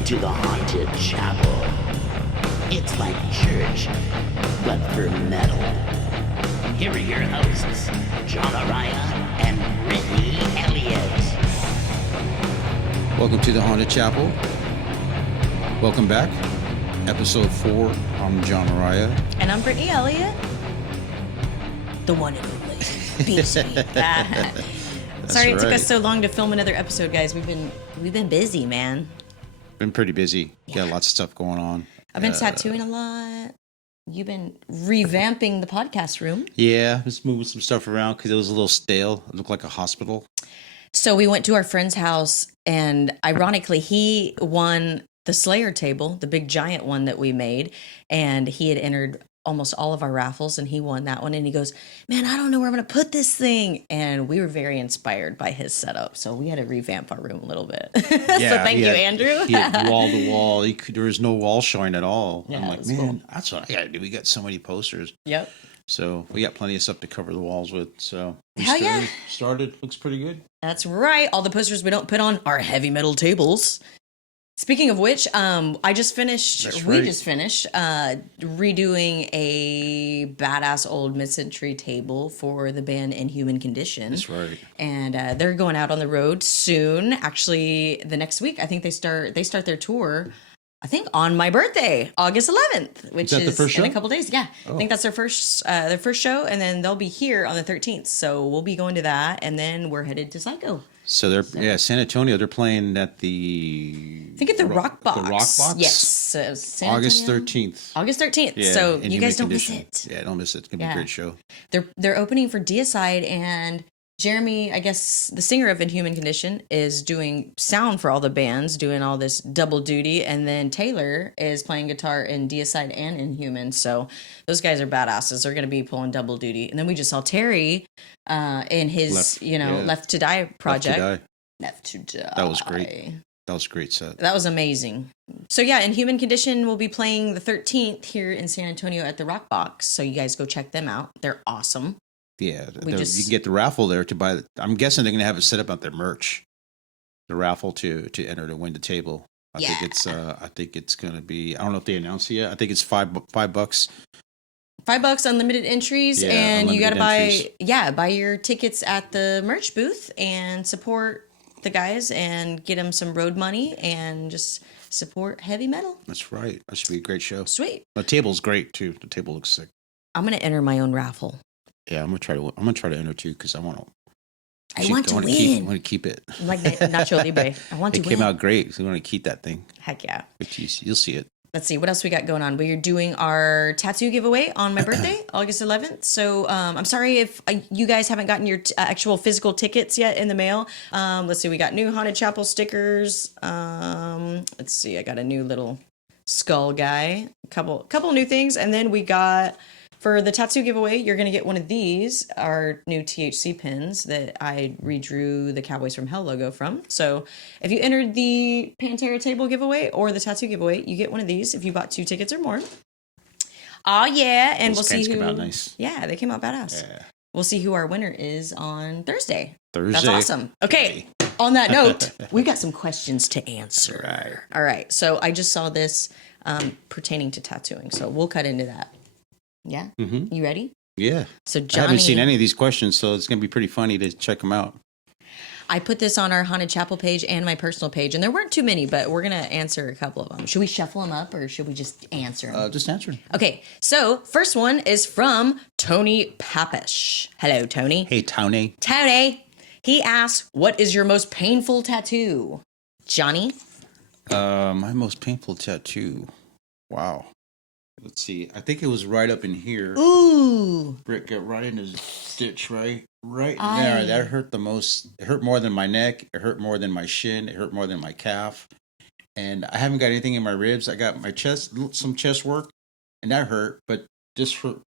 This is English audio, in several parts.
Welcome to the Haunted Chapel. It's like church, but for metal. Here are your hosts, John Araya and Brittany Elliott. Welcome to the Haunted Chapel. Welcome back. Episode 4. I'm John Araya. And I'm Brittany Elliott. The one and only. BC. Sorry it took us so long to film another episode, guys. We've been busy, man. Been pretty busy. Got lots of stuff going on. I've been tattooing a lot. You've been revamping the podcast room. Yeah, just moving some stuff around because it was a little stale. It looked like a hospital. So we went to our friend's house, and ironically, he won the Slayer table, the big giant one that we made, and he had entered almost all of our raffles, and he won that one. And he goes, man, I don't know where I'm going to put this thing. And we were very inspired by his setup, so we had to revamp our room a little bit. Yeah, so thank you, Andrew. He had wall to wall. There was no wall showing at all. Yeah, I'm like, man, cool. That's what I got to do. We got so many posters. Yep. So we got plenty of stuff to cover the walls with. So we started. Looks pretty good. That's right. All the posters we don't put on are heavy metal tables. Speaking of which, we just finished redoing a badass old mid-century table for the band Inhuman Condition. That's right. And they're going out on the road soon. Actually, the next week, I think they start their tour. I think on my birthday, August 11th, which is the first show? In a couple days. Yeah, I think that's their first show, and then they'll be here on the 13th. So we'll be going to that, and then we're headed to Psycho. So they're San Antonio. They're playing at the Rock Box. The Rock Box. Yes, August 13th. August 13th. Yeah, so you guys don't Condition. miss it. Yeah, don't miss it. It's gonna be a great show. They're opening for Deicide, and Jeremy, I guess the singer of Inhuman Condition, is doing sound for all the bands, doing all this double duty, and then Taylor is playing guitar in Deicide and Inhuman. So those guys are badasses. They're going to be pulling double duty. And then we just saw Terry in his Left to Die project. Left to Die. That was great. That was a great set. That was amazing. So yeah, Inhuman Condition will be playing the 13th here in San Antonio at the Rock Box. So you guys go check them out. They're awesome. Yeah, you can get the raffle there to buy. I'm guessing they're going to have it set up at their merch. The raffle to enter to win the table. I think it's going to be. I don't know if they announced it yet. I think it's $5. $5 unlimited entries, and you got to buy your tickets at the merch booth and support the guys and get them some road money and just support heavy metal. That's right. That should be a great show. Sweet. The table's great too. The table looks sick. I'm going to enter my own raffle. Yeah, I'm gonna try to enter too because I want to. I want to win. I want to keep it. Like Nacho Libre. I want to win. It came out great, so we want to keep that thing. Heck yeah. You'll see it. Let's see what else we got going on. We're doing our tattoo giveaway on my birthday, August 11th. So I'm sorry if you guys haven't gotten your actual physical tickets yet in the mail. Let's see, we got new Haunted Chapel stickers. Let's see, I got a new little skull guy, couple new things, and then we got. For the tattoo giveaway, you're going to get one of these, our new THC pins that I redrew the Cowboys from Hell logo from. So if you entered the Pantera table giveaway or the tattoo giveaway, you get one of these if you bought 2 tickets or more. Oh, yeah. And Those we'll see who. Came out nice. Yeah, they came out badass. Yeah. We'll see who our winner is on Thursday. That's awesome. Okay. On that note, we've got some questions to answer. Right. All right. So I just saw this pertaining to tattooing. So we'll cut into that. Yeah? Mm-hmm. You ready? Yeah. So Johnny, I haven't seen any of these questions, so it's going to be pretty funny to check them out. I put this on our Haunted Chapel page and my personal page, and there weren't too many, but we're going to answer a couple of them. Should we shuffle them up, or should we just answer them? Just answer. Okay, so first one is from Tony Papish. Hello, Tony. Hey, Tony. Tony. He asks, what is your most painful tattoo? Johnny? My most painful tattoo. Wow. Let's see. I think it was right up in here. Ooh. Brick got right in his stitch, right there. That hurt the most. It hurt more than my neck. It hurt more than my shin. It hurt more than my calf. And I haven't got anything in my ribs. I got my chest, some chest work, and that hurt. But this hurt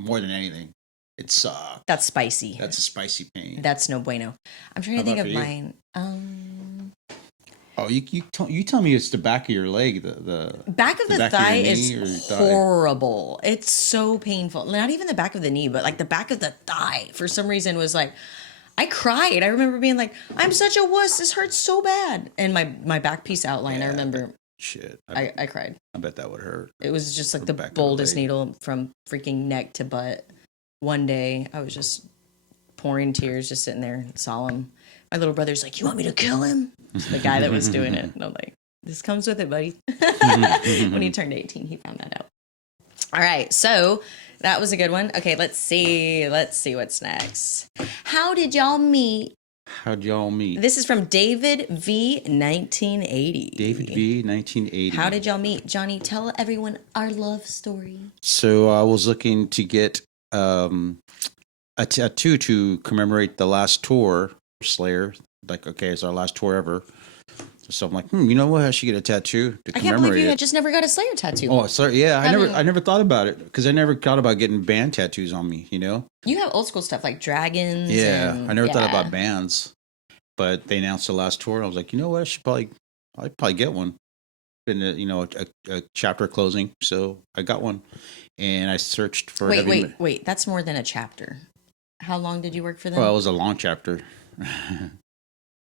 more than anything. It sucked. That's spicy. That's a spicy pain. That's no bueno. I'm trying to think of mine. Oh, you tell me it's the back of your leg. The back of the thigh is horrible. It's so painful. Not even the back of the knee, but like the back of the thigh. For some reason, was like, I cried. I remember being like, I'm such a wuss. This hurts so bad. And my back piece outline, I remember Shit. I cried. I bet that would hurt. It was just like the back of the boldest leg. needle from freaking neck to butt. One day, I was just pouring tears, just sitting there solemn. My little brother's like, you want me to kill him? It's the guy that was doing it. And I'm like, this comes with it, buddy. When he turned 18, he found that out. All right, so that was a good one. Okay, let's see what's next. How did y'all meet? How'd y'all meet? This is from David V. 1980. David V. 1980. How did y'all meet? Johnny, tell everyone our love story. So I was looking to get a tattoo to commemorate the last tour, Slayer. Like, okay, it's our last tour ever. So I'm like, you know what? I should get a tattoo to I can't commemorate believe you it. had just never got a Slayer tattoo. Oh, sorry. Yeah, I never thought about it because I never thought about getting band tattoos on me. You know? You have old school stuff like dragons. Yeah, and, I never thought about bands, but they announced the last tour. I was like, you know what? I'd probably get one. Been a chapter closing, so I got one, and I searched for. Wait. That's more than a chapter. How long did you work for them? Well, it was a long chapter.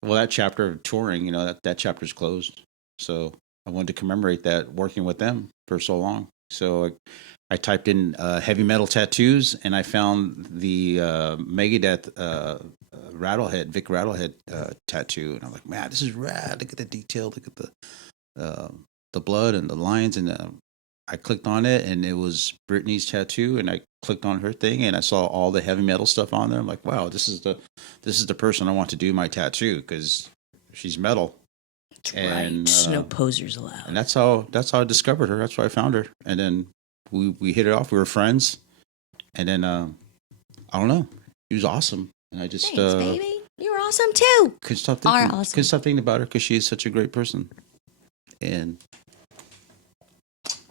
Well, that chapter of touring, that chapter's closed. So I wanted to commemorate that working with them for so long. So I typed in heavy metal tattoos, and I found the Megadeth Vic Rattlehead tattoo, and I'm like, man, this is rad. Look at the detail. Look at the blood and the lines, and I clicked on it, and it was Brittany's tattoo, and I clicked on her thing, and I saw all the heavy metal stuff on there. I'm like, wow, this is the person I want to do my tattoo because she's metal. That's and right. No posers allowed. And that's how I discovered her. That's why I found her, and then we hit it off. We were friends, and then I don't know, she was awesome, and I just Thanks, baby. You were awesome too. Couldn't stop thinking about her because she is such a great person, and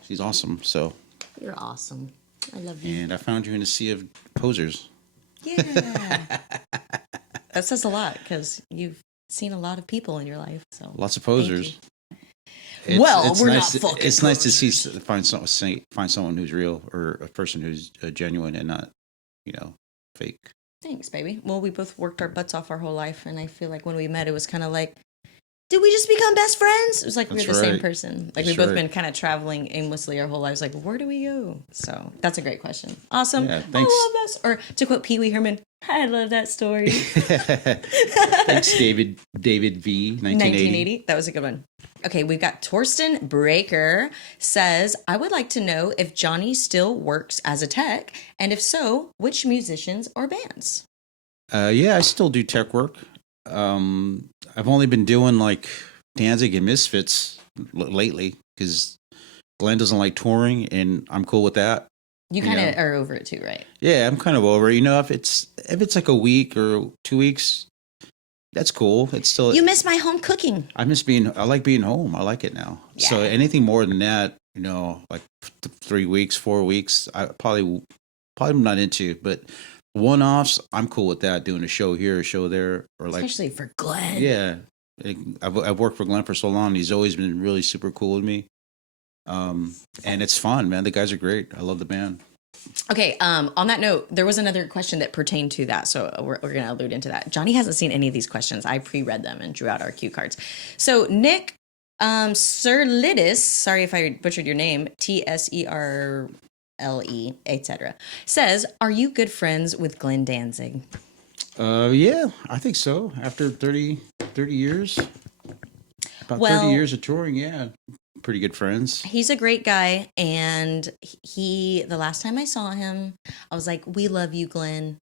she's awesome. So you're awesome. I love you. And I found you in a sea of posers. Yeah. That says a lot because you've seen a lot of people in your life. So lots of posers. We're nice not fucking. It's nice to find someone who's real or a person who's genuine and not, fake. Thanks, baby. Well, we both worked our butts off our whole life, and I feel like when we met, it was kind of like, did we just become best friends? It was like we were the same person. Like we've both been kind of traveling aimlessly our whole lives. Like, where do we go? So that's a great question. Awesome. Yeah, thanks. I love this. Or to quote Pee Wee Herman, I love that story. Thanks, David V. 1980. That was a good one. Okay, we've got Torsten Breaker says, I would like to know if Johnny still works as a tech, and if so, which musicians or bands? Yeah, I still do tech work. I've only been doing like Danzig and Misfits lately because Glenn doesn't like touring, and I'm cool with that. You kind of are over it too, right? Yeah, I'm kind of over it. If it's like a week or 2 weeks, that's cool. It's still. You miss my home cooking. I like being home. I like it now. Yeah. So anything more than that, like 3 weeks, 4 weeks, I probably not into. But one-offs, I'm cool with that. Doing a show here, a show there, or especially for Glenn. Yeah, I've worked for Glenn for so long. He's always been really super cool with me. And it's fun, man. The guys are great. I love the band. Okay. On that note, there was another question that pertained to that, so we're going to allude into that. Johnny hasn't seen any of these questions. I pre-read them and drew out our cue cards. So Nick Serlidis, sorry if I butchered your name, TSERLE, etc., says, "Are you good friends with Glenn Danzig?" Yeah, I think so. After 30 years, about 30 years of touring, yeah. Pretty good friends. He's a great guy, and the last time I saw him, I was like, "We love you, Glenn,"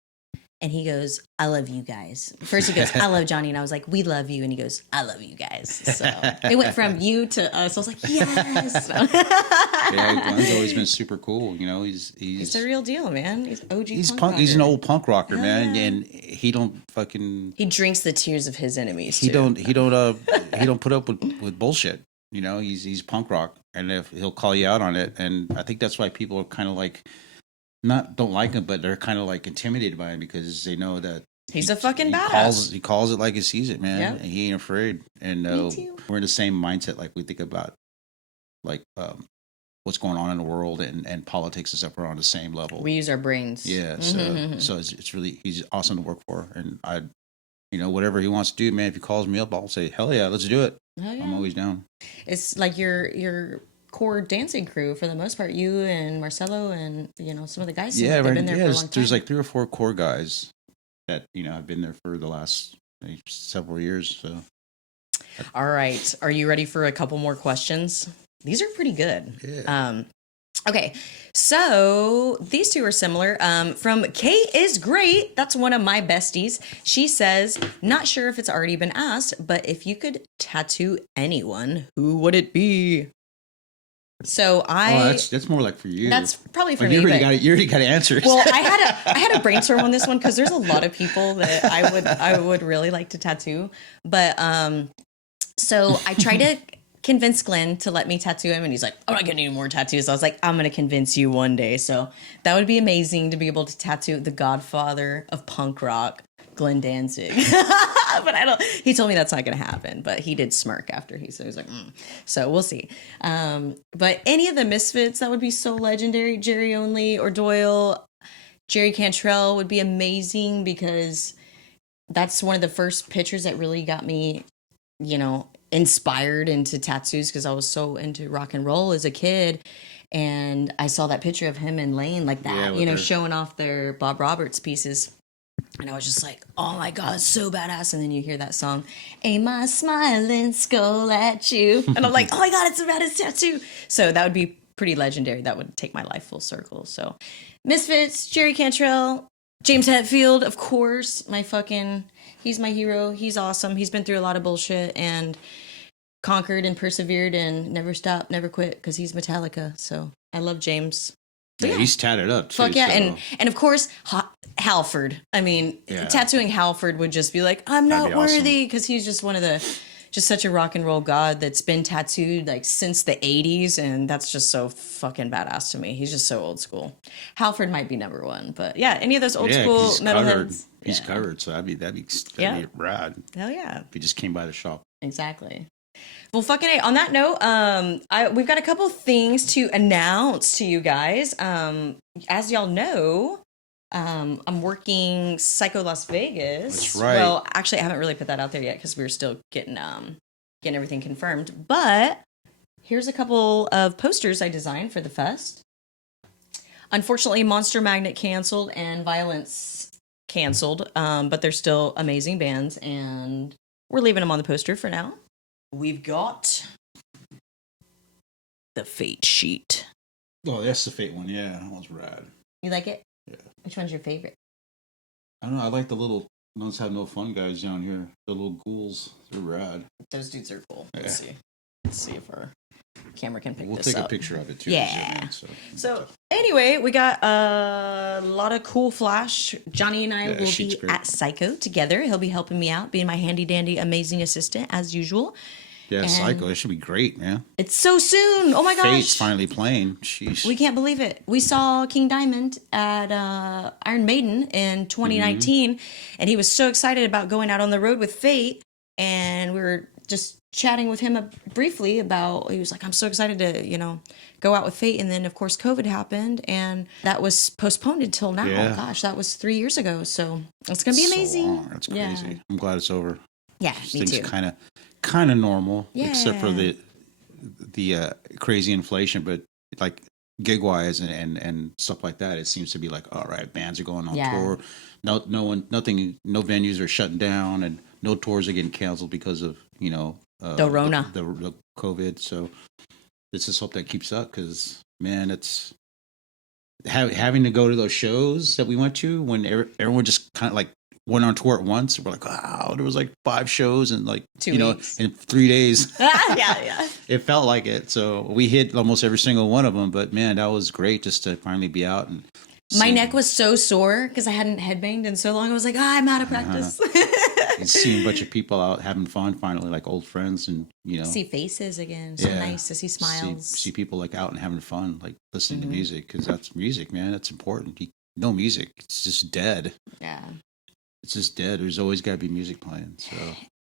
and he goes, "I love you guys." First he goes, "I love Johnny," and I was like, "We love you," and he goes, "I love you guys." So it went from you to us. I was like, "Yes." Yeah, Glenn's always been super cool. He's a real deal, man. He's OG. He's an old punk rocker, man, and he don't fucking. He drinks the tears of his enemies. He don't put up with bullshit. He's punk rock, and if he'll call you out on it, and I think that's why people are kind of like, don't like him, but they're kind of like intimidated by him because they know that he's a fucking badass. He calls it like he sees it, man. Yep. And he ain't afraid. And we're in the same mindset, like we think about, like what's going on in the world and politics and stuff. We're on the same level. We use our brains. Yeah, so it's really he's awesome to work for, and whatever he wants to do, man. If he calls me up, I'll say, hell yeah, let's do it. Oh, yeah. I'm always down. It's like your core dancing crew for the most part. You and Marcelo and some of the guys. Yeah, they've been there for a long time. There's like 3 or 4 core guys that have been there for the last several years. So, all right, are you ready for a couple more questions? These are pretty good. Yeah. Okay, so these two are similar. From Kate is great. That's one of my besties. She says, not sure if it's already been asked, but if you could tattoo anyone, who would it be? So that's more like for you. That's probably for you me. already got answers. Well, I had to brainstorm on this one because there's a lot of people that I would really like to tattoo. But so I tried to convince Glenn to let me tattoo him, and he's like, I'm not getting any more tattoos. So I was like, I'm gonna convince you one day. So that would be amazing to be able to tattoo the godfather of punk rock, Glenn Danzig. But he told me that's not gonna happen, but he did smirk after he was like, So we'll see. But any of the Misfits, that would be so legendary. Jerry Only or Doyle. Jerry Cantrell would be amazing because that's one of the first pictures that really got me, inspired into tattoos, because I was so into rock and roll as a kid. And I saw that picture of him and Lane like that, showing off their Bob Roberts pieces. And I was just like, oh my God, so badass. And then you hear that song, aim my smiling skull at you. And I'm like, oh my God, it's the baddest tattoo. So that would be pretty legendary. That would take my life full circle. So Misfits, Jerry Cantrell, James Hetfield, of course, he's my hero. He's awesome. He's been through a lot of bullshit and conquered and persevered and never stopped, never quit, because he's Metallica. So I love James. So, yeah, he's tatted up too. Fuck yeah. So. And of course, Halford. I mean, tattooing Halford would just be like, I'm not worthy, because he's just just such a rock and roll god that's been tattooed like since the 80s, and that's just so fucking badass to me. He's just so old school. Halford might be number one, but yeah, any of those old school metalheads. He's covered, so that'd be rad. Hell yeah. If he just came by the shop. Exactly. Well, fucking A. On that note, we've got a couple things to announce to you guys. As y'all know, I'm working Psycho Las Vegas. That's right. Well, actually, I haven't really put that out there yet because we were still getting everything confirmed. But here's a couple of posters I designed for the fest. Unfortunately, Monster Magnet canceled and Violence canceled, but they're still amazing bands, and we're leaving them on the poster for now. We've got the Fate sheet. Oh, that's the Fate one. Yeah, that one's rad. You like it? Yeah. Which one's your favorite? I don't know. I like the little Let's Have No Fun guys down here. The little ghouls. They're rad. Those dudes are cool. Yeah. Let's see if our camera can pick this up. We'll take a picture of it too. Yeah. So anyway, we got a lot of cool flash. Johnny and I will be at Psycho together. He'll be helping me out, being my handy dandy amazing assistant as usual. Yeah, and Psycho. It should be great, man. It's so soon. Oh my gosh. Fate's finally playing. Sheesh. We can't believe it. We saw King Diamond at Iron Maiden in 2019, and he was so excited about going out on the road with Fate. And we were just chatting with him briefly about, he was like, I'm so excited to, go out with Fate. And then, of course, COVID happened, and that was postponed until now. Yeah. That was 3 years ago. So it's going to be amazing. So long. That's crazy. Yeah. I'm glad it's over. Yeah, me too. Things kind of normal, except for the crazy inflation, but like gig wise and stuff like that, it seems to be like, all right, bands are going on tour. No venues are shutting down, and no tours are getting canceled because of the Rona, the COVID. So let's just hope that keeps up, because man, it's having to go to those shows that we went to when everyone just kind of like went on tour at once. We're like, wow, there was like 5 shows in like 2 weeks. in 3 days. yeah. It felt like it. So we hit almost every single one of them. But man, that was great just to finally be out and. My neck was so sore because I hadn't headbanged in so long. I was like, I'm out of practice. And seeing a bunch of people out having fun finally, like old friends, and see faces again. So nice to see smiles. See people like out and having fun, like listening to music, because that's music, man. That's important. No music, it's just dead. Yeah. It's just dead. There's always got to be music playing. So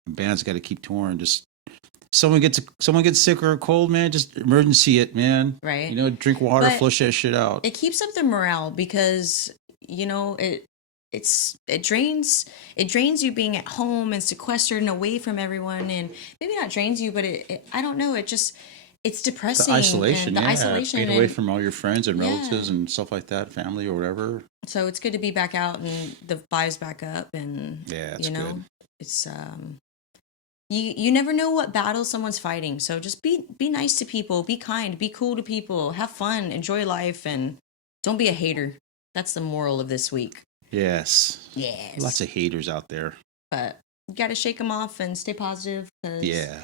bands got to keep touring. Just someone gets sick or cold, man. Just emergency it, man. Right. Drink water, flush that shit out. It keeps up the morale because it it drains you being at home and sequestered and away from everyone, and maybe not drains you, but I don't know, it's The depressing, isolation, and the yeah, isolation, being away and from all your friends and yeah. relatives and stuff like that, family or whatever. So it's good to be back out and the vibes back up, and Yeah, it's you know good. it's you never know what battle someone's fighting, so just be nice to people, be kind, be cool to people, have fun, enjoy life, and don't be a hater. That's the moral of this week. Yes, lots Yes. of haters out there. But you got to shake them off and stay positive, because Yeah,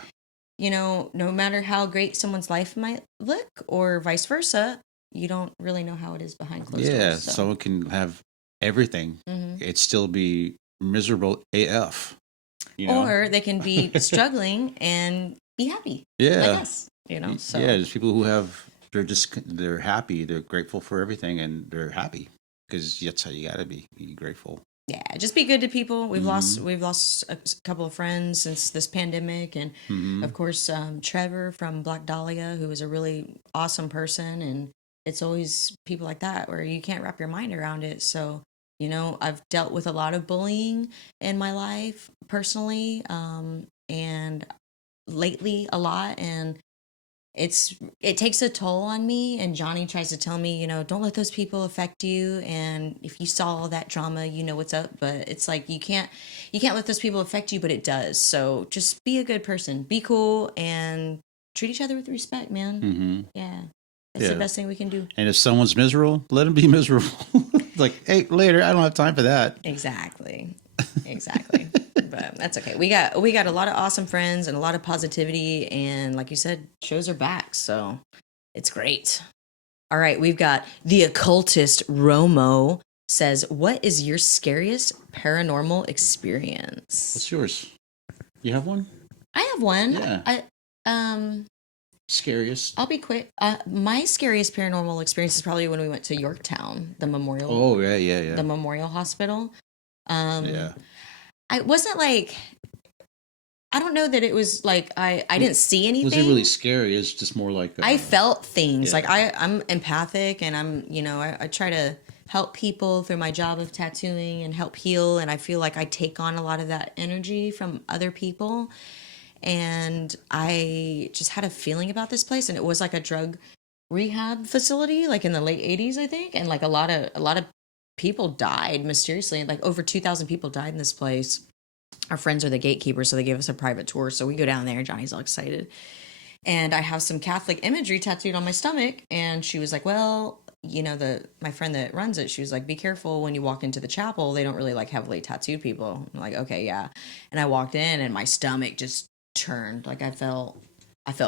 no matter how great someone's life might look or vice versa, you don't really know how it is behind closed yeah. doors. So Someone can have everything, mhm. it still be miserable AF. You know. Or they can be struggling and be happy, like Yeah, us. So yeah. There's people who have they're happy, they're grateful for everything, and they're happy because that's how you gotta be grateful. yeah, just be good to people. Hmm. We've lost a couple of friends since this pandemic, and Hmm. of course Trevor from Black Dahlia, who is a really awesome person, and it's always people like that where you can't wrap your mind around it. So I've dealt with a lot of bullying in my life personally, and lately a lot, and it takes a toll on me. And Johnny tries to tell me, don't let those people affect you, and if you saw all that drama, you know what's up. But it's like you can't let those people affect you, but it does. So just be a good person, be cool, and treat each other with respect, man. Hmm. Yeah, that's the Yeah. best thing we can do. And if someone's miserable, let them be miserable. Like, hey, later. I don't have time for that. Exactly. But that's okay. We got a lot of awesome friends and a lot of positivity, and like you said, shows are back, so it's great. All right, we've got the occultist Romo says, "What is your scariest paranormal experience?" What's yours? You have one? I have one. Yeah. I um Scariest. I'll be quick. My scariest paranormal experience is probably when we went to Yorktown, Oh, yeah, yeah, yeah. the Memorial Hospital. Um Yeah. I wasn't like, I don't know that it was like I didn't see Was it really anything. scary? It's just more like, I felt things. Like yeah. I'm empathic, and I try to help people through my job of tattooing and help heal, and I feel like I take on a lot of that energy from other people. And I just had a feeling about this place, and it was like a drug rehab facility, like in the late 80s, I think, and like a lot of people died mysteriously, like over 2,000 people died in this place. Our friends are the gatekeepers, so they gave us a private tour. So we go down there. Johnny's all excited, and I have some Catholic imagery tattooed on my stomach. And she was like, "Well, the my friend that runs it, she was like, be careful when you walk into the chapel. They don't really like heavily tattooed people." I'm like, "Okay, yeah." And I walked in, and my stomach just turned. Like I felt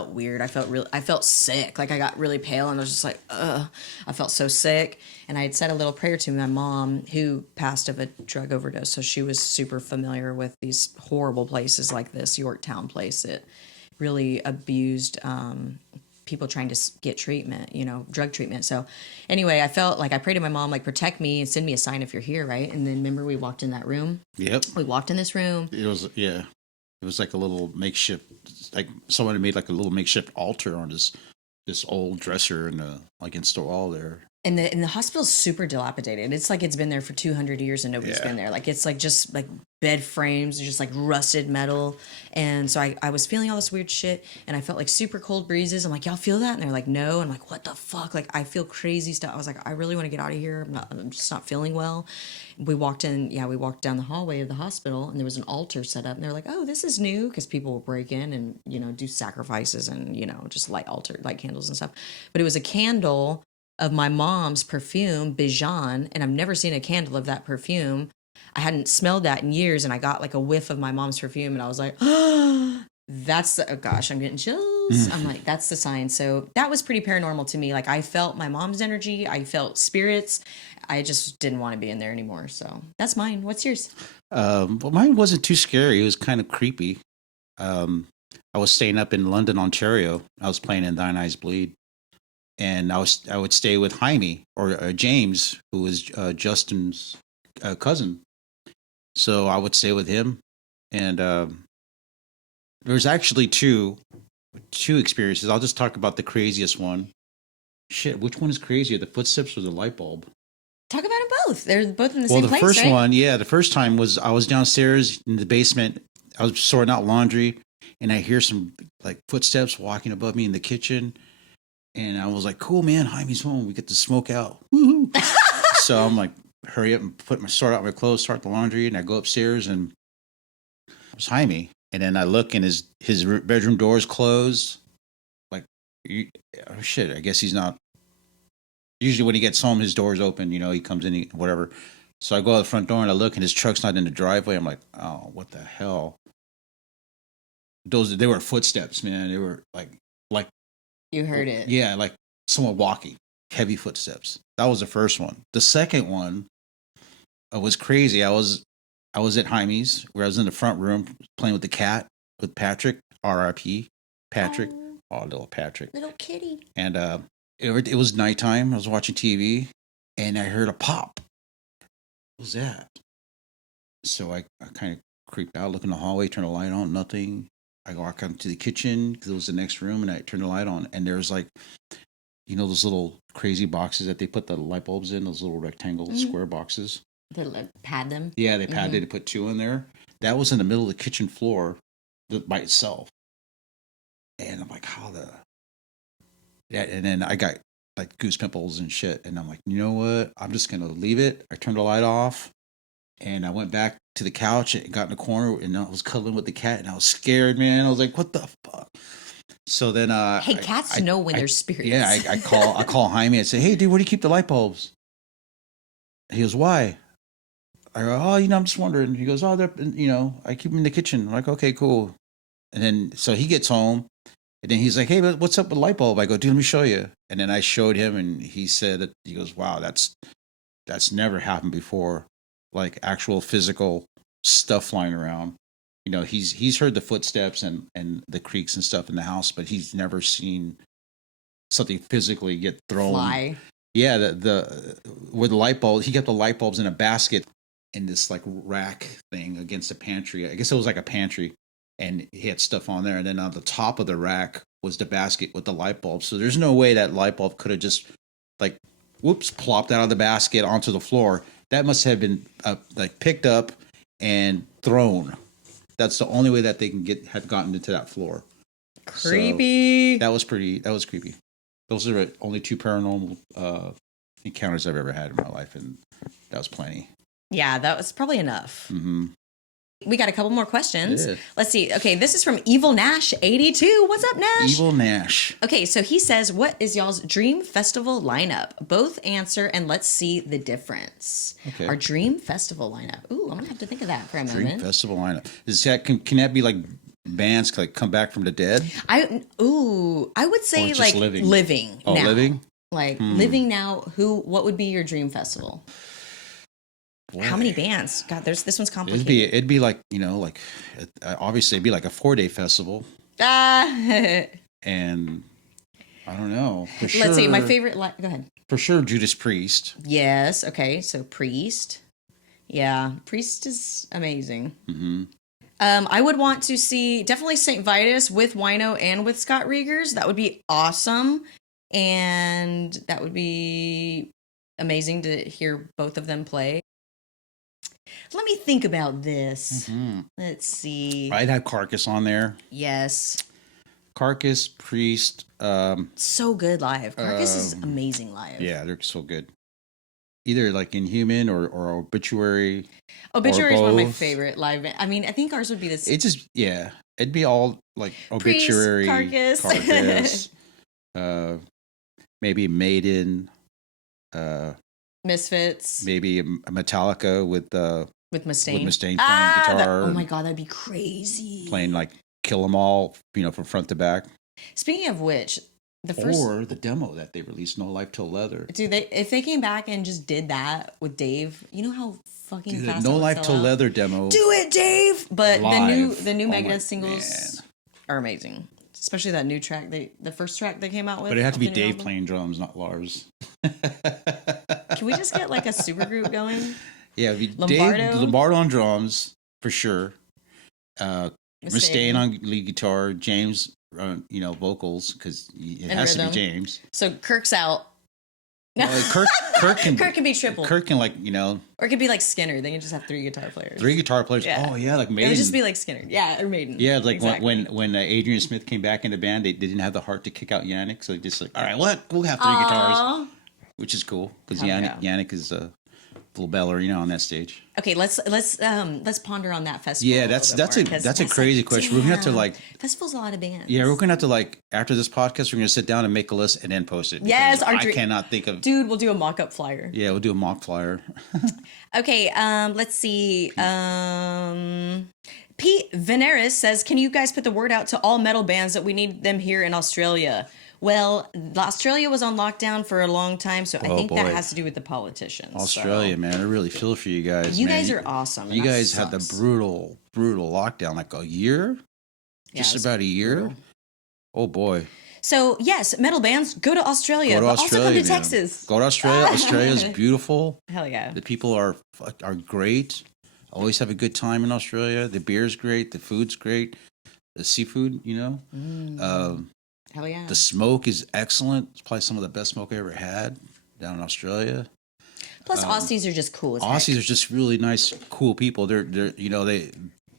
weird. I felt sick. Like I got really pale, and I was just like, ugh. I felt so sick. And I had said a little prayer to my mom, who passed of a drug overdose. So she was super familiar with these horrible places like this Yorktown place that really abused people trying to get treatment, drug treatment. So anyway, I felt like I prayed to my mom, like, protect me and send me a sign if you're here, right? And then remember, we walked in that room. Yep. We walked in this room. It was, yeah. It was like a little makeshift, like someone had made like a little makeshift altar on this old dresser in the against the wall there. And the hospital's super dilapidated. It's like it's been there for 200 years and nobody's Yeah. been there. Like it's like just like bed frames, just like rusted metal. And so I was feeling all this weird shit, and I felt like super cold breezes. I'm like, y'all feel that? And they're like, no. And I'm like, what the fuck? Like I feel crazy stuff. I was like, I really want to get out of here. I'm just not feeling well. We walked down the hallway of the hospital, and there was an altar set up, and they're like, oh, this is new, because people will break in and, do sacrifices and, just light candles and stuff. But it was a candle of my mom's perfume, Bijan, and I've never seen a candle of that perfume. I hadn't smelled that in years, and I got like a whiff of my mom's perfume, and I was like, oh, gosh, I'm getting chills. I'm like, that's the sign. So that was pretty paranormal to me. Like I felt my mom's energy, I felt spirits. I just didn't want to be in there anymore. So that's mine. What's yours? Well, mine wasn't too scary. It was kind of creepy. I was staying up in London, Ontario. I was playing in Thine Eyes Bleed, and I would stay with Jaime or James, who was Justin's cousin. So I would stay with him, and there's actually two experiences. I'll just talk about the craziest one. Shit, which one is crazier, the footsteps or the light bulb? Talk about them both. They're both in the Well, same the place, first right? one, yeah, the first time was I was downstairs in the basement. I was sorting out laundry, and I hear some like footsteps walking above me in the kitchen, and I was like, "Cool, man, Jaime's home. We get to smoke out." Woohoo! So I'm like, hurry up and sort out my clothes, start the laundry, and I go upstairs, and it was Jaime. And then I look, and his bedroom door is closed. Like, oh shit! I guess he's not. Usually when he gets home, his door's open. He comes in, whatever. So I go out the front door and I look, and his truck's not in the driveway. I'm like, oh, what the hell? They were footsteps, man. They were like You heard it. yeah, like someone walking, heavy footsteps. That was the first one. The second one was crazy. I was at Jaime's where I was in the front room playing with the cat with Patrick, R.I.P. Patrick, oh little Patrick, Little kitty. and it was nighttime. I was watching TV, and I heard a pop. What was that? So I kind of creeped out, look in the hallway, turn the light on, nothing. I walk out to the kitchen because it was the next room, and I turn the light on, and there's like, those little crazy boxes that they put the light bulbs in, those little rectangle square boxes. They pad them. Yeah, they padded to put 2 in there. That was in the middle of the kitchen floor by itself. And I'm like, how the... Yeah, and then I got like goose pimples and shit. And I'm like, you know what? I'm just going to leave it. I turned the light off. And I went back to the couch and got in the corner. And I was cuddling with the cat. And I was scared, man. I was like, what the fuck? So then... hey, cats know when they're spirits. Yeah, I call Jaime and say, hey, dude, where do you keep the light bulbs? He goes, why? I go, oh, I'm just wondering. He goes, oh, they're, I keep them in the kitchen. I'm like, okay, cool. And then, so he gets home, and then he's like, hey, what's up with the light bulb? I go, dude, let me show you. And then I showed him, and he said, he goes, wow, that's never happened before. Like actual physical stuff flying around. He's heard the footsteps and the creaks and stuff in the house, but he's never seen something physically get thrown. Fly. Yeah, where the light bulb, he kept the light bulbs in a basket in this like rack thing against a pantry. I guess it was like a pantry, and he had stuff on there. And then on the top of the rack was the basket with the light bulb. So there's no way that light bulb could have just like, whoops, plopped out of the basket onto the floor. That must have been like picked up and thrown. That's the only way that they can have gotten into that floor. Creepy. So that was creepy. Those are the only 2 paranormal encounters I've ever had in my life, and that was plenty. Yeah, that was probably enough. Mm-hmm. We got a couple more questions. Yeah. Let's see. Okay, this is from Evil Nash 82. What's up, Nash? Evil Nash. Okay, so he says, what is y'all's dream festival lineup? Both answer and let's see the difference. Okay. Our dream festival lineup. Ooh, I'm gonna have to think of that for a Dream moment. festival lineup. Is that can that be like bands like come back from the dead? I would say just like living? Oh, now. living? Like living now. What would be your dream festival? Boy. How many bands? God, this one's complicated. It'd be like obviously it'd be like a 4-day festival, Let's and I don't know. For see. My favorite. Go ahead. For sure, Judas Priest. Yes. Okay. So Priest. Yeah, Priest is amazing. Mm-hmm. I would want to see definitely St. Vitus with Wino and with Scott Riegers. That would be awesome, and that would be amazing to hear both of them play. Let me think about this. Mm-hmm. Let's see. I'd have Carcass on there. Yes. Carcass, Priest. So good live. Carcass is amazing live. Yeah, they're so good. Either like Inhuman or Obituary. Obituary is one of my both. favorite live. I mean, I think ours would be this. It just it'd be all like Obituary, Priest, Carcass, maybe Maiden, Misfits maybe a Metallica with Mustaine. With Mustaine playing guitar. Oh my god, that'd be crazy. Playing like Kill 'Em All, from front to back. Speaking of which, the first Or the demo that they released, No Life Till Leather. dude, if they came back and just did that with Dave, you know how fucking Dude, fast No that would Life sell Till out? Leather demo. Do it, Dave. But Live. the new Oh my Megadeth singles man. are amazing. Especially that new track, the first track they came out with. But it had to be the new Dave album. playing drums, not Lars. Can we just get like a super group going? Yeah, it'd be Lombardo? Dave Lombardo on drums for sure. Mustaine on lead guitar, James, vocals because it And has rhythm. to be James. So Kirk's out. Kirk can be triple. Kirk can, like, you know, Or it could be like Skinner. They can just have 3 guitar players. 3 guitar players. Yeah. Oh yeah, like Maiden. It would just be like Skinner. Yeah, or Maiden. Yeah, like exactly. when Adrian Smith came back in the band, they didn't have the heart to kick out Yannick, so they just like, all right, we'll have 3 guitars, which is cool because Yannick is a little ballerina on that stage. Okay, let's ponder on that festival. Yeah, that's a crazy question. We're gonna have to, like, festival's a lot of bands. Yeah, we're gonna have to, like, after this podcast, we're gonna sit down and make a list and then post it. Yes, I cannot think of. Dude, we'll do a mock-up flyer. Yeah, we'll do a mock flyer. Okay, let's see. Pete Veneris says, "Can you guys put the word out to all metal bands that we need them here in Australia?" Well, Australia was on lockdown for a long time, so I think that has to do with the politicians. Australia, man, I really feel for you guys. You guys are awesome. You guys had the brutal lockdown, like a year, just about a year. Brutal. Oh boy. So yes, metal bands, go to Australia, but also come to Texas. Go to Australia. Australia's beautiful. Hell yeah. The people are great. Always have a good time in Australia. The beer's great. The food's great. The seafood, you know. Hell yeah. The smoke is excellent. It's probably some of the best smoke I ever had down in Australia. Plus, Aussies are just cool. Aussies are just really nice, cool people. They're you know,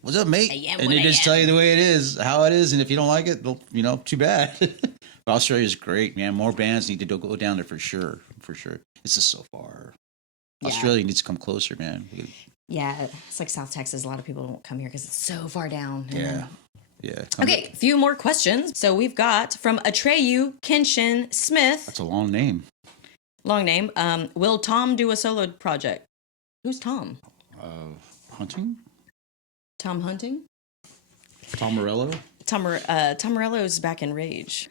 what's up, mate? And they just tell you the way it is, how it is, and if you don't like it, you know, too bad. But Australia's great, man. More bands need to go down there for sure. It's just so far. Yeah. Australia needs to come closer, man. Yeah, it's like South Texas. A lot of people don't come here because it's so far down. Yeah. Yeah. Okay, a few more questions. So we've got from Atreyu Kenshin Smith. That's a long name. Long name. Will Tom do a solo project? Who's Tom? Hunting? Tom Hunting? Tom Morello? Tom Morello's back in Rage.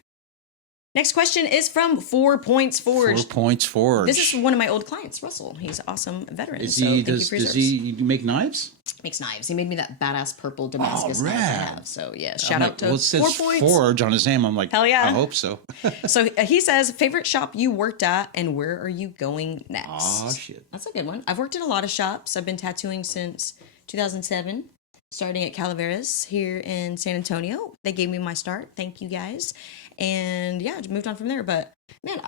Next question is from 4 Points Forged. 4 Points Forged. This is one of my old clients, Russell. He's an awesome veteran. Does he make knives? Makes knives. He made me that badass purple Damascus knife I have. So yeah, shout out to 4 Points. Forge on his name. I'm like, hell yeah. I hope so. So he says, favorite shop you worked at and where are you going next? Oh shit. That's a good one. I've worked in a lot of shops. I've been tattooing since 2007. Starting at Calaveras here in San Antonio. They gave me my start. Thank you guys. And yeah, moved on from there. But man,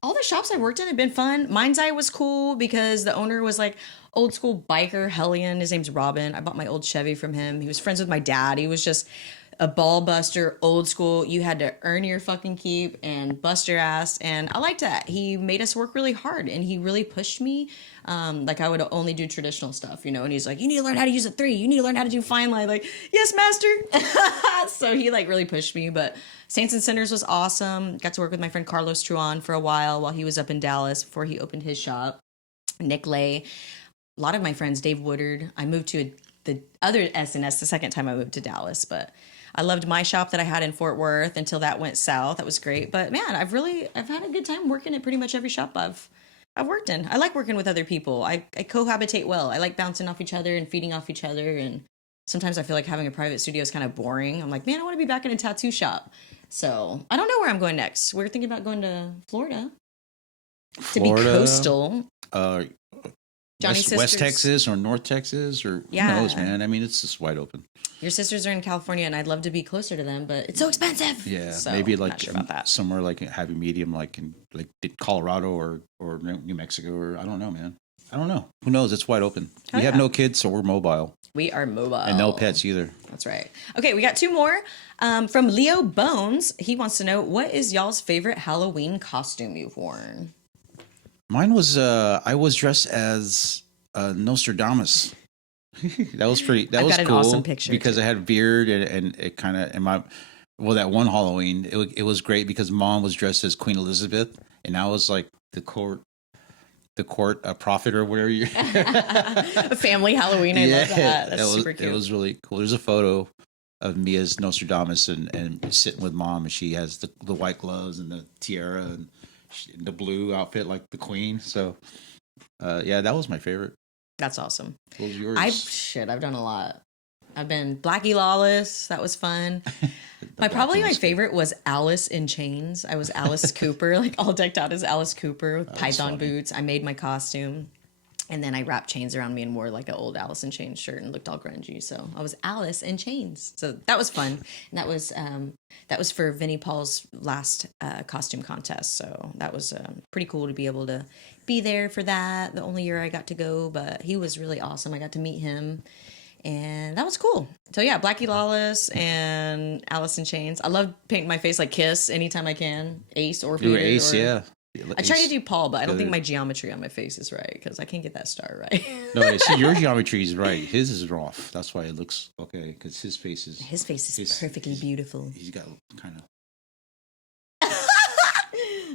all the shops I worked in have been fun. Mind's Eye was cool because the owner was like old school biker hellion. His name's Robin. I bought my old Chevy from him. He was friends with my dad. He was just a ball buster, old school. You had to earn your fucking keep and bust your ass. And I liked that. He made us work really hard and he really pushed me. Like I would only do traditional stuff, you know, and he's like, you need to learn how to use a 3. You need to learn how to do fine line. Like, yes, master. So he like really pushed me, but Saints and Sinners was awesome. Got to work with my friend Carlos Truan for a while he was up in Dallas before he opened his shop. Nick Lay, a lot of my friends, Dave Woodard. I moved to the other SNS the second time I moved to Dallas, but I loved my shop that I had in Fort Worth until that went south. That was great. But man, I've had a good time working at pretty much every shop I've worked in. I like working with other people. I cohabitate well. I like bouncing off each other and feeding off each other. And sometimes I feel like having a private studio is kind of boring. I'm like, man, I want to be back in a tattoo shop. So I don't know where I'm going next. We're thinking about going to Florida. To be coastal. West Texas or North Texas or who knows, man. I mean, it's just wide open. Your sisters are in California, and I'd love to be closer to them, but it's so expensive. Yeah, so maybe like somewhere like a happy medium, like in like Colorado or New Mexico, or I don't know, man. I don't know. Who knows? It's wide open. We have no kids, so we're mobile. We are mobile. And no pets either. That's right. Okay, we got 2 more. From Leo Bones. He wants to know, what is y'all's favorite Halloween costume you've worn? Mine was I was dressed as Nostradamus. That was pretty. That was cool. Awesome picture because I had a beard and it kind of that one Halloween it was great because Mom was dressed as Queen Elizabeth and I was like the court prophet or whatever you. A family Halloween. I love that. That's super cute. It was really cool. There's a photo of me as Nostradamus and sitting with Mom and she has the white gloves and the tiara and the blue outfit like the Queen. So that was my favorite. That's awesome. What was yours? I've done a lot. I've been Blackie Lawless. That was fun. My favorite was Alice in Chains. I was Alice Cooper, like all decked out as Alice Cooper with python boots. I made my costume. And then I wrapped chains around me and wore like an old Alice in Chains shirt and looked all grungy. So I was Alice in Chains. So that was fun. And that was for Vinnie Paul's last costume contest. So that was pretty cool to be able to be there for that. The only year I got to go, but he was really awesome. I got to meet him. And that was cool. So yeah, Blackie Lawless and Alice in Chains. I love painting my face like Kiss anytime I can. Ace or Do Faded Ace, or... yeah. I try to do Paul, but I don't think my geometry on my face is right because I can't get that star right. No, see, your geometry is right. His is off. That's why it looks okay, because his face is... His face is perfectly beautiful. He's got kind of...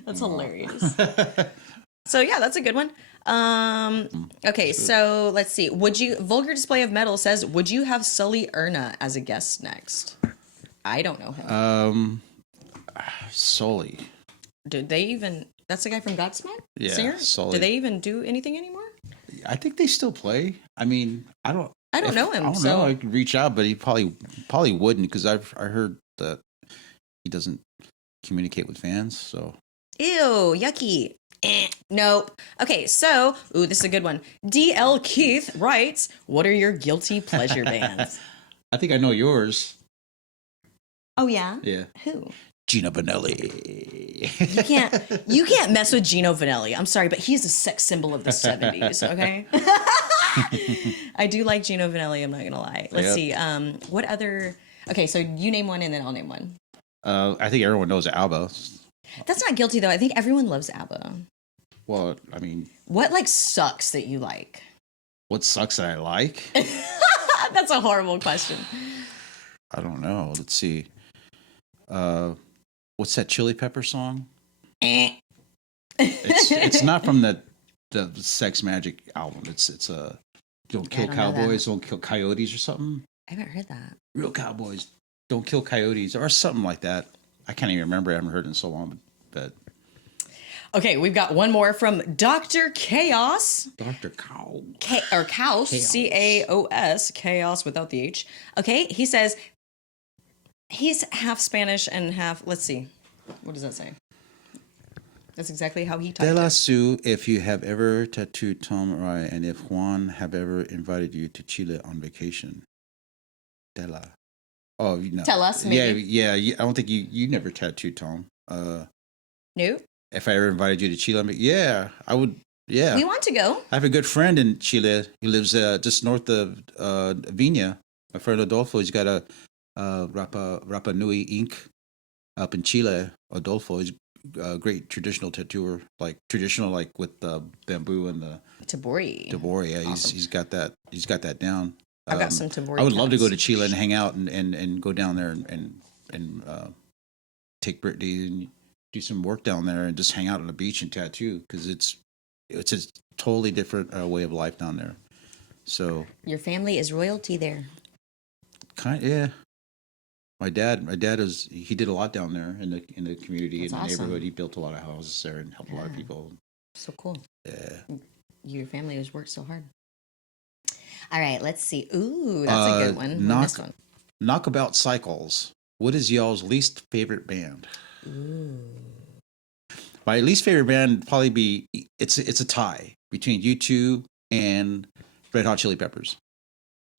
That's hilarious. So yeah, that's a good one. Okay, so let's see. Vulgar Display of Metal says, would you have Sully Erna as a guest next? I don't know him. Sully. Did they even... That's the guy from Godsmack? Yeah, Singer? Sully. Do they even do anything anymore? I think they still play. I mean, I don't know him. I don't know. I could reach out, but he probably wouldn't, because I heard that he doesn't communicate with fans. So ew, yucky. Nope. Okay, so this is a good one. DL Keith writes, "What are your guilty pleasure bands?" I think I know yours. Oh yeah. Yeah. Who? Gino Vanelli. You can't mess with Gino Vanelli. I'm sorry, but he's a sex symbol of the 70s, okay? I do like Gino Vanelli, I'm not going to lie. Let's see. What other... Okay, so you name one and then I'll name one. I think everyone knows ABBA. That's not guilty, though. I think everyone loves ABBA. Well, I mean... What, sucks that you like? What sucks that I like? That's a horrible question. I don't know. Let's see. What's that Chili Pepper song? It's not from the Sex Magic album. It's Don't Kill Cowboys, Don't Kill Coyotes or something. I haven't heard that. Real Cowboys, Don't Kill Coyotes or something like that. I can't even remember. I haven't heard it in so long, but... Okay, we've got one more from Dr. Chaos. Dr. Cow. Chaos, C-A-O-S, Chaos without the H. Okay, he says he's half Spanish and half, let's see, what does that say? That's exactly how he typed De La it. Sue, if you have ever tattooed Tom Rai and if Juan have ever invited you to Chile on vacation. De La. Oh, no. Tell us, maybe. Yeah. I don't think you never tattooed Tom. No? If I ever invited you to Chile, yeah, I would. Yeah, We want to go. I have a good friend in Chile. He lives just north of Viña. My friend Adolfo. He's got a Rapa Nui Inc. up in Chile. Adolfo is a great traditional tattooer, like with the bamboo and the Tabori. Yeah, awesome. He's got that. He's got that down. I've got some Tabori. I would love to go to Chile and hang out and go down there and take Brittany and do some work down there and just hang out on the beach and tattoo, because it's a totally different way of life down there. So your family is royalty there. Yeah. My dad he did a lot down there in the community. That's in the awesome. neighborhood. He built a lot of houses there and helped a lot of people. So cool. Yeah. Your family has worked so hard. All right, let's see. Ooh, that's a good one. Knockabout Cycles. What is y'all's least favorite band? Ooh. My least favorite band would probably be it's a tie between U2 and Red Hot Chili Peppers.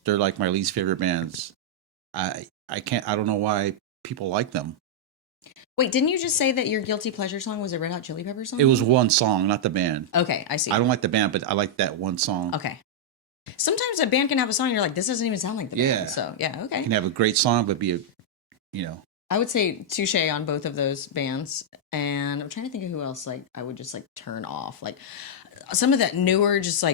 They're like my least favorite bands. I don't know why people like them. Wait, didn't you just say that your guilty pleasure song was a Red Hot Chili Peppers song? It was one song, not the band. Okay, I see. I don't like the band, but I like that one song. Okay. Sometimes a band can have a song and you're like, this doesn't even sound like the band. Yeah. So, yeah, okay. You can have a great song, but I would say touche on both of those bands. And I'm trying to think of who else I would just turn off. Like some of that newer just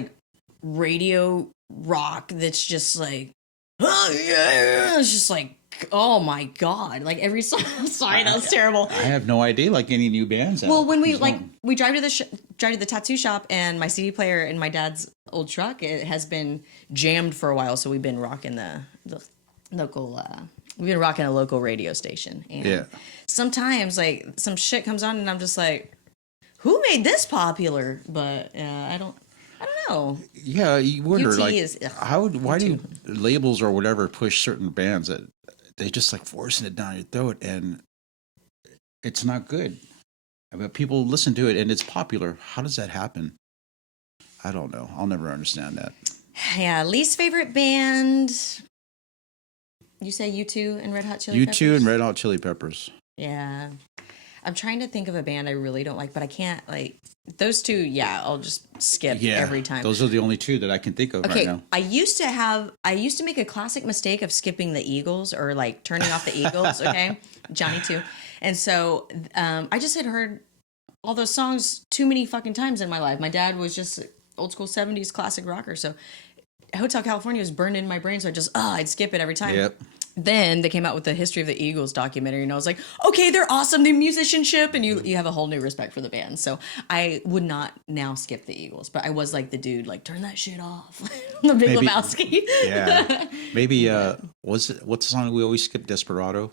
radio rock that's just oh yeah, it's just oh my god, every song. Sorry, that was terrible. I have no idea any new bands. Well, when we we drive to the tattoo shop, and my CD player in my dad's old truck, it has been jammed for a while, so we've been rocking the local. We've been rocking a local radio station, and sometimes some shit comes on, and I'm just like, who made this popular? But I don't know. Yeah, you wonder why do UT. labels or whatever push certain bands that they just forcing it down your throat, and it's not good. I mean, people listen to it and it's popular. How does that happen? I don't know. I'll never understand that. Yeah, least favorite band. You say U2 and Red Hot Chili Peppers? U2 and Red Hot Chili Peppers. Yeah. I'm trying to think of a band I really don't like, but I can't, like, those two, yeah, I'll just skip every time. Those are the only two that I can think of right now. I used to make a classic mistake of skipping the Eagles or, like, turning off the Eagles, okay? Johnny too. And so I just had heard all those songs too many fucking times in my life. My dad was just old school 70s classic rocker, so Hotel California was burned in my brain, so I'd skip it every time. Yep. Then they came out with the History of the Eagles documentary, and I was like, okay, they're awesome, the musicianship, and you have a whole new respect for the band. So I would not now skip the Eagles, but I was like the dude, like, turn that shit off. The Big Lebowski. Yeah. Maybe, what's the song we always skip? Desperado?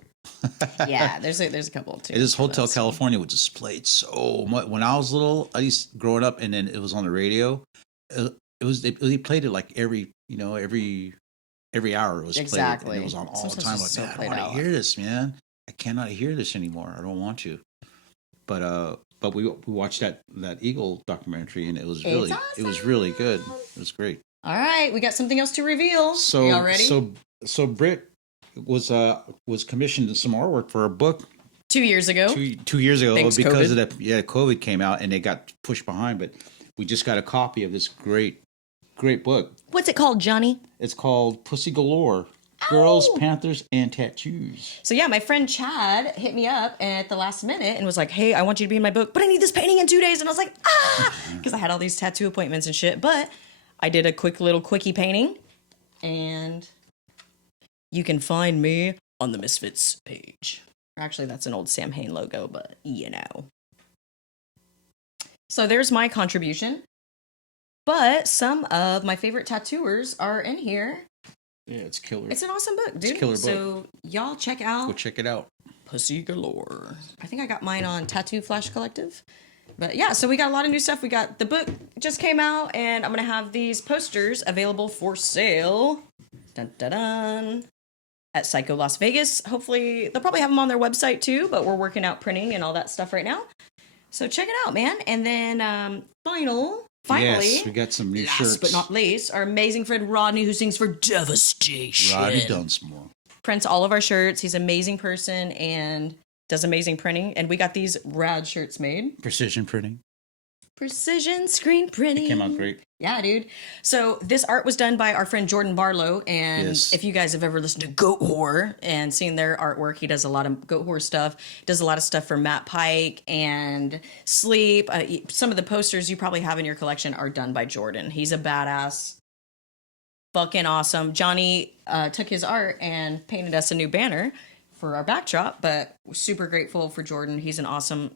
Yeah, there's a couple too. It is Hotel California, which just played so much. When I was little, I used growing up, and then it was on the radio. They played it like every hour it was played, and it was on all the time. Like, man, I don't want to hear this, man. I cannot hear this anymore. I don't want to. But we watched that Eagle documentary, and it was really good. It was great. All right, we got something else to reveal. So y'all ready? So Britt was commissioned some artwork for a book 2 years ago. 2 years ago. Thanks, because COVID. of that. Yeah, COVID came out and they got pushed behind. But we just got a copy of this great book. What's it called, Johnny? It's called Pussy Galore: Girls, Panthers, and Tattoos. So yeah, my friend Chad hit me up at the last minute and was like, hey, I want you to be in my book, but I need this painting in 2 days. And I was like, because I had all these tattoo appointments and shit. But I did a quick little quickie painting, and you can find me on the Misfits page. Actually, that's an old Sam Hain logo, but you know. So there's my contribution. But some of my favorite tattooers are in here. Yeah, it's killer. It's an awesome book, dude. It's a killer book. So y'all check out. Go check it out. Pussy Galore. I think I got mine on Tattoo Flash Collective. But yeah, so we got a lot of new stuff. We got the book just came out, and I'm going to have these posters available for sale. Dun, dun, dun. At Psycho Las Vegas. Hopefully, they'll probably have them on their website too, but we're working out printing and all that stuff right now. So check it out, man. And then finally, yes, we got some new shirts. Last but not least, our amazing friend Rodney, who sings for Devastation. Rodney Dunsmore. Prints all of our shirts. He's an amazing person and does amazing printing. And we got these rad shirts made. Precision printing. Precision screen printing. It came out great. Yeah, dude. So this art was done by our friend Jordan Barlow. And if you guys have ever listened to Goat Horror and seen their artwork, he does a lot of Goat Horror stuff. Does a lot of stuff for Matt Pike and Sleep. Some of the posters you probably have in your collection are done by Jordan. He's a badass. Fucking awesome. Johnny took his art and painted us a new banner for our backdrop, but we're super grateful for Jordan. He's an awesome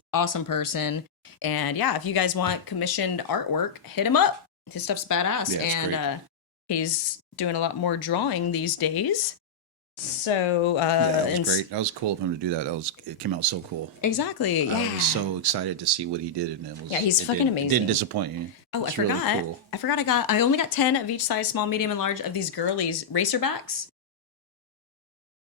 person. And yeah, if you guys want commissioned artwork, hit him up. His stuff's badass. Yeah, and he's doing a lot more drawing these days. So that was great. That was cool of him to do that. It came out so cool. Exactly. Yeah. I was so excited to see what he did, and he's fucking amazing. It didn't disappoint you. Oh, I really forgot. Cool. I only got 10 of each size, small, medium, and large of these girlies racerbacks.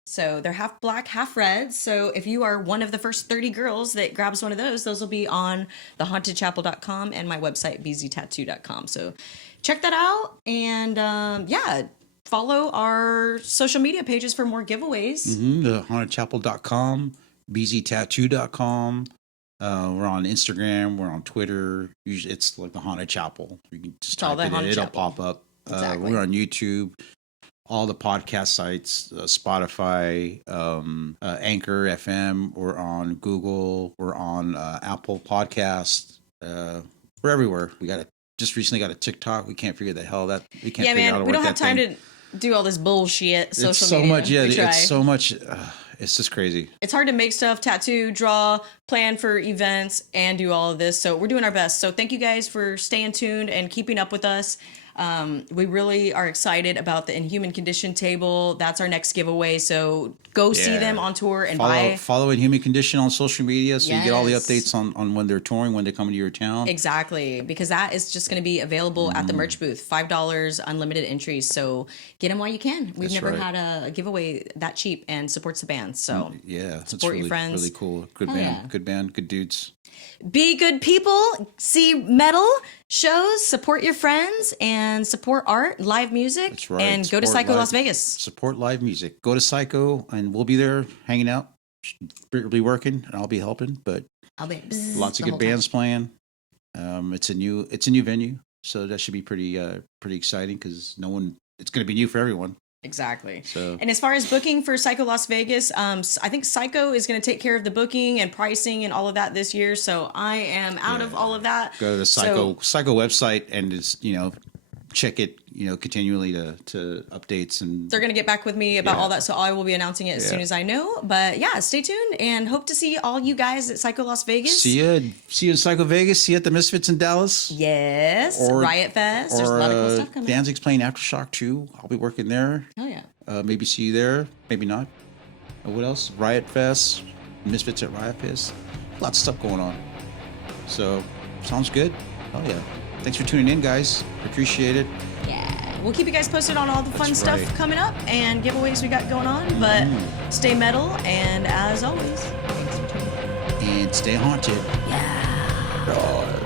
So they're half black, half red. So if you are one of the first 30 girls that grabs one of those will be on thehauntedchapel.com and my website, bztattoo.com. So check that out. And follow our social media pages for more giveaways. Thehauntedchapel.com, bztattoo.com. We're on Instagram. We're on Twitter. Usually it's like The Haunted Chapel. You can just type it in. It'll pop up. Exactly. We're on YouTube. All the podcast sites, Spotify, Anchor FM. We're on Google. We're on Apple Podcasts. We're everywhere. Just recently got a TikTok. We can't figure the hell that we can't. Yeah, figure out man, how to we don't work have that time thing. to do all this bullshit. Social it's so media. much. Yeah, it's so much. It's just crazy. It's hard to make stuff, tattoo, draw, plan for events, and do all of this. So we're doing our best. So thank you guys for staying tuned and keeping up with us. We really are excited about the Inhuman Condition table. That's our next giveaway. So go see them on tour and follow Inhuman Condition on social media so you get all the Yes. updates on when they're touring, when they come into your town. Exactly, because that is just going to be available at the merch booth. $5, unlimited entries. So get them while you can. We've That's never right. had a giveaway that cheap and supports the band. So Yeah, that's support your really, friends. really cool. Good Hell band, yeah. good band, good dudes. Be good people, see metal shows, support your friends, and support art, live music. That's right. And go to Support Psycho live- Las Vegas. Support live music. Go to Psycho, and we'll be there hanging out. Britt will be working, and I'll be helping. But I'll be lots of good bands playing. It's a new venue, so that should be pretty exciting because it's going to be new for everyone. Exactly. So, And as far as booking for Psycho Las Vegas, I think Psycho is going to take care of the booking and pricing and all of that this year. So I am out of all of that. go to the Psycho website and just check it continually to updates, and They're going to get back with me about all that, so I will be announcing it as soon as I know. But yeah, stay tuned and hope to see all you guys at Psycho Las Vegas. see you in Psycho Vegas. See you at the Misfits in Dallas. Yes, Or- Riot Fest. There's a lot of cool stuff coming. Danzig's playing Aftershock too. I'll be working there. Oh yeah. Maybe see you there. Maybe not. What else? Riot Fest. Misfits at Riot Fest. Lots of stuff going on. So sounds good. Oh yeah. Thanks for tuning in, guys. Appreciate it. Yeah. We'll keep you guys posted on all the fun That's stuff right. coming up and giveaways we got going on. But stay metal, and as always, thanks for tuning in. And stay haunted. Yeah. Oh.